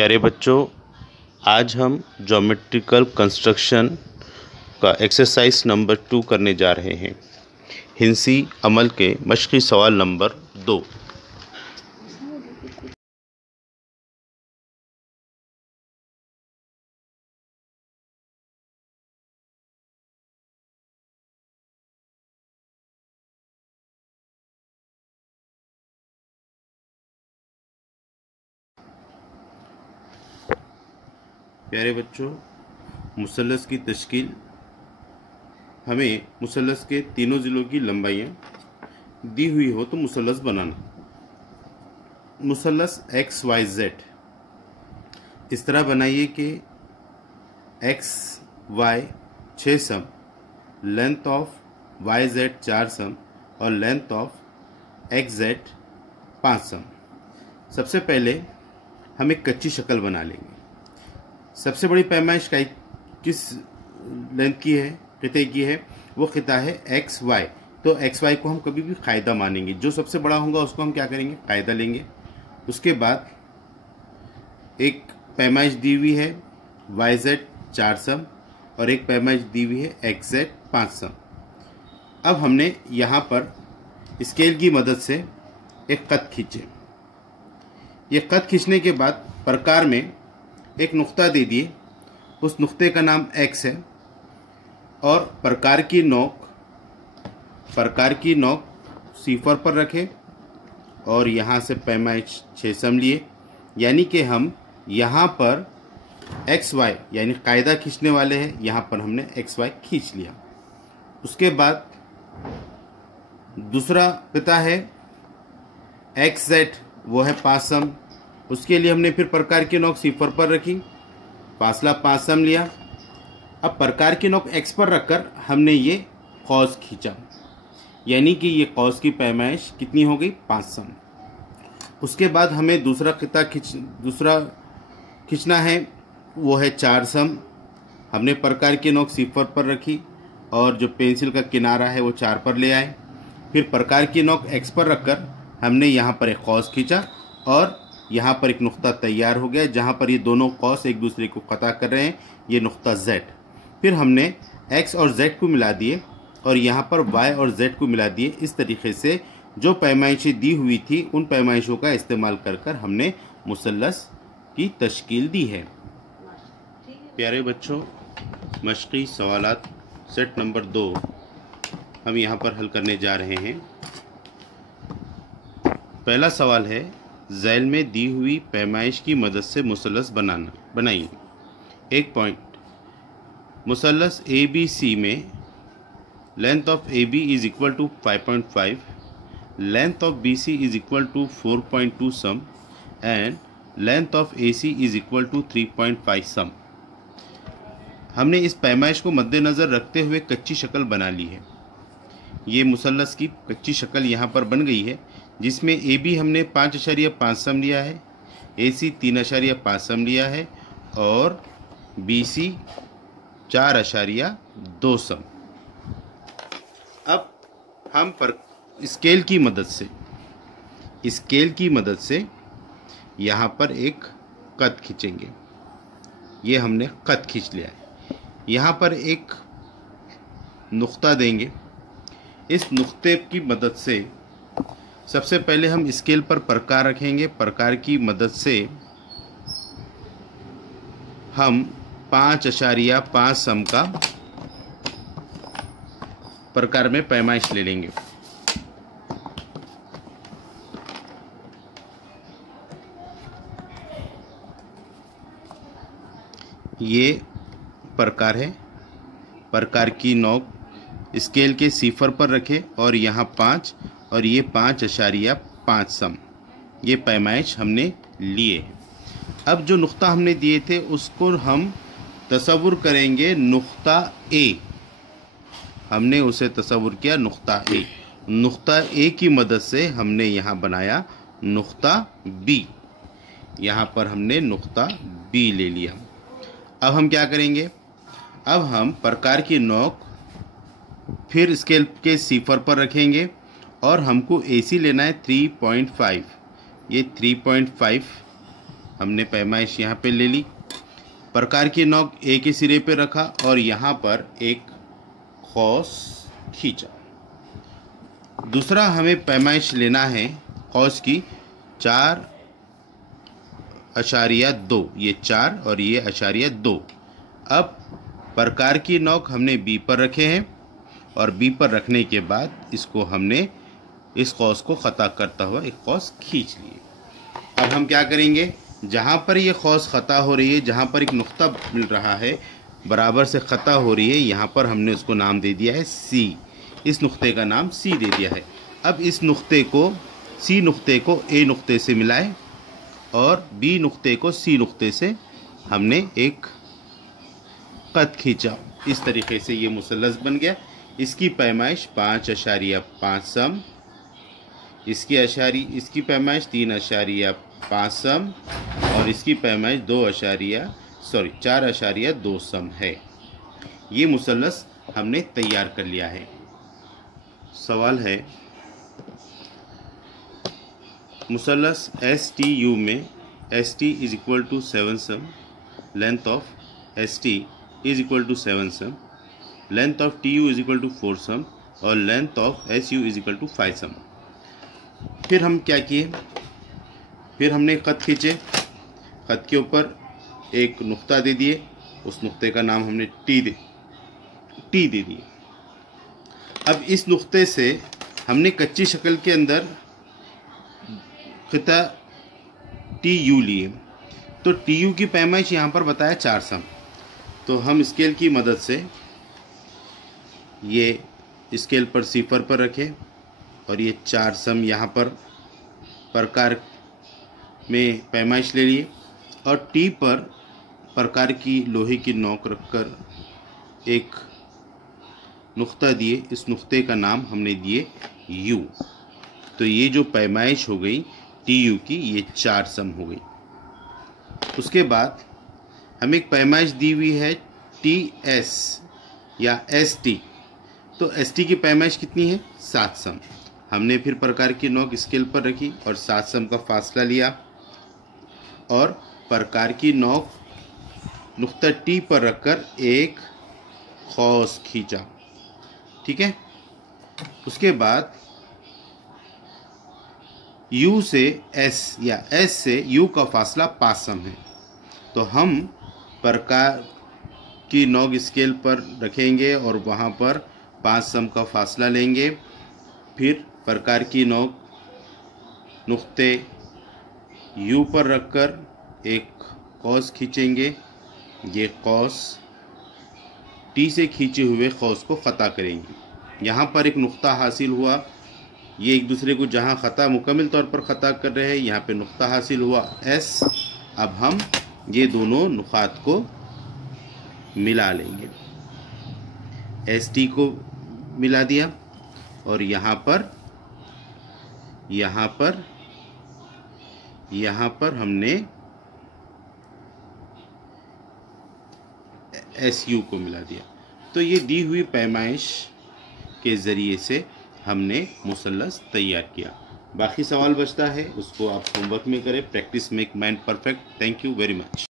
प्यारे बच्चों, आज हम ज्योमेट्रिकल कंस्ट्रक्शन का एक्सरसाइज नंबर 2 करने जा रहे हैं। हिंसी अमल के मशक़ी सवाल नंबर 2। प्यारे बच्चों, मुसल्लस की तश्कील, हमें मुसल्लस के तीनों ज़िलों की लंबाइयाँ दी हुई हो तो मुसल्लस बनाना। मुसल्लस एक्स वाई जेड इस तरह बनाइए कि X Y 6 cm, length of Y Z 4 cm और length of X Z 5 cm. सबसे पहले हम एक कच्ची शक्ल बना लेंगे। सबसे बड़ी पैमाइश किस लेंथ की है, खिते की है? वो खिता है एक्स वाई। तो एक्स वाई को हम कभी भी कायदा मानेंगे। जो सबसे बड़ा होगा उसको हम क्या करेंगे? कायदा लेंगे। उसके बाद एक पैमाइश दी हुई है वाई जेड 4 सम और एक पैमाइश दी हुई है एक्स जेड 5 सम। अब हमने यहाँ पर स्केल की मदद से एक कट खींचे। ये कट खींचने के बाद प्रकार में एक नुक्ता दे दिए। उस नुक्ते का नाम x है और प्रकार की नोक C4 पर रखें और यहाँ से पैमाइश 6 सम लिए। यानी कि हम यहाँ पर एक्स वाई यानी कायदा खींचने वाले हैं। यहाँ पर हमने एक्स वाई खींच लिया। उसके बाद दूसरा पिता है एक्स जेड, वो है 5 सम। उसके लिए हमने फिर प्रकार की नोक C4 पर रखी, फासला 5 सम लिया। अब प्रकार की नोक X पर रखकर हमने ये कौस खींचा, यानी कि ये कौस की पैमाइश कितनी हो गई? 5 सम। उसके बाद हमें दूसरा खींचना है, वो है 4 सम। हमने प्रकार की नोक C4 पर रखी और जो पेंसिल का किनारा है वो 4 पर ले आए। फिर प्रकार की नोक X पर रखकर हमने यहाँ पर एक कौस खींचा और यहाँ पर एक नुक्ता तैयार हो गया जहाँ पर ये दोनों कौस एक दूसरे को कता कर रहे हैं। ये नुक्ता Z। फिर हमने X और Z को मिला दिए और यहाँ पर Y और Z को मिला दिए। इस तरीके से जो पैमाइशें दी हुई थी उन पैमाइशों का इस्तेमाल कर हमने मुसल्लस की तश्कील दी है। प्यारे बच्चों, मशक़ी सवालात सेट नंबर 2 हम यहाँ पर हल करने जा रहे हैं। पहला सवाल है, झैल में दी हुई पैमाइश की मदद से मुसल्लस बनाइए। 1 पॉइंट, मुसल्लस ABC में length of AB is equal to 5.5, length of BC is equal to 4.2 cm and length of AC is equal to 3.5 cm. हमने इस पैमाइश को मद्देनज़र रखते हुए कच्ची शक्ल बना ली है। ये मुसल्लस की कच्ची शक्ल यहाँ पर बन गई है, जिसमें AB हमने 5.5 सम लिया है, AC 3.5 सम लिया है और BC 4.2 सम। अब हम स्केल की मदद से यहाँ पर एक कट खींचेंगे। ये हमने कट खींच लिया है। यहाँ पर एक नुक्ता देंगे। इस नुक्ते की मदद से सबसे पहले हम स्केल पर प्रकार रखेंगे। प्रकार की मदद से हम 5.5 सम का प्रकार में पैमाइश ले लेंगे। ये प्रकार है। प्रकार की नोक स्केल के C4 पर रखें और यहाँ 5 और ये 5.5 सम, ये पैमाइश हमने लिए। अब जो नुक्ता हमने दिए थे उसको हम तसव्वुर करेंगे नुक्ता A। हमने उसे तसव्वुर किया नुक्ता A। नुक्ता A की मदद से हमने यहाँ बनाया नुक्ता B। यहाँ पर हमने नुक्ता B ले लिया। अब हम क्या करेंगे? अब हम प्रकार की नोक फिर स्केल के C4 पर रखेंगे और हमको AC लेना है 3.5। ये 3.5 हमने पैमाइश यहाँ पे ले ली, प्रकार की नोक ए के सिरे पे रखा और यहाँ पर एक कौस खींचा। दूसरा हमें पैमाइश लेना है कौस की 4.2, ये 4 और ये 4.2। अब प्रकार की नोक हमने बी पर रखे हैं और बी पर रखने के बाद इसको हमने इस कौस को ख़ता करता हुआ एक कौस खींच लिए। अब हम क्या करेंगे, जहाँ पर ये कौस ख़ता हो रही है, जहाँ पर एक नुक्ता मिल रहा है बराबर से ख़ता हो रही है, यहाँ पर हमने उसको नाम दे दिया है सी। इस नुक्ते का नाम सी दे दिया है। अब इस नुक्ते को, सी नुक्ते को ए नुक्ते से मिलाए और बी नुक्ते को सी नुक्ते से हमने एक कत खींचा। इस तरीके से ये मुसल्लस बन गया। इसकी पैमाइश 5.5 सम, इसकी पैमाइश 3.5 सम और इसकी पैमाइश 4.2 सम है। ये मुसल्लस हमने तैयार कर लिया है। सवाल है, मुसल्लस STU में ST is equal to 7 cm, length of ST is equal to 7 cm, length of TU is equal to 4 cm और length of SU is equal to 5 cm. फिर हम क्या किए, फिर हमने खत खींचे, खत के ऊपर एक नुक्ता दे दिए, उस नुक्ते का नाम हमने टी दे दिए। अब इस नुक्ते से हमने कच्ची शक्ल के अंदर खिता TU लिए, तो TU की पैमाइश यहाँ पर बताया 4 सम। तो हम स्केल की मदद से ये स्केल पर सिफर पर रखें और ये 4 सम यहाँ पर प्रकार में पैमाइश ले लिए और टी पर प्रकार की लोहे की नोक रखकर एक नुक्ता दिए। इस नुक्ते का नाम हमने दिए U। तो ये जो पैमाइश हो गई TU की, ये 4 सम हो गई। उसके बाद हमें एक पैमाइश दी हुई है TS या ST। तो ST की पैमाइश कितनी है, 7 सम। हमने फिर प्रकार की नोक स्केल पर रखी और 7 सम का फासला लिया और प्रकार की नोक नुक्ता T पर रखकर एक कौस खींचा। ठीक है। उसके बाद U से S या S से U का फासला 5 सम है। तो हम प्रकार की नोक स्केल पर रखेंगे और वहाँ पर 5 सम का फासला लेंगे। फिर प्रकार की नोक नुक्ते U पर रखकर एक कौस खींचेंगे। ये कौस T से खींचे हुए कौस को ख़ता करेंगे। यहाँ पर एक नुक्ता हासिल हुआ, ये एक दूसरे को जहाँ ख़ता मुकम्मल तौर पर ख़ता कर रहे हैं, यहाँ पे नुक्ता हासिल हुआ S। अब हम ये दोनों नुकात को मिला लेंगे। ST को मिला दिया और यहाँ पर हमने SU को मिला दिया। तो ये दी हुई पैमाइश के ज़रिए से हमने मुसल्लस तैयार किया। बाकी सवाल बचता है, उसको आप होमवर्क में करें। Practice make mind perfect. Thank you very much.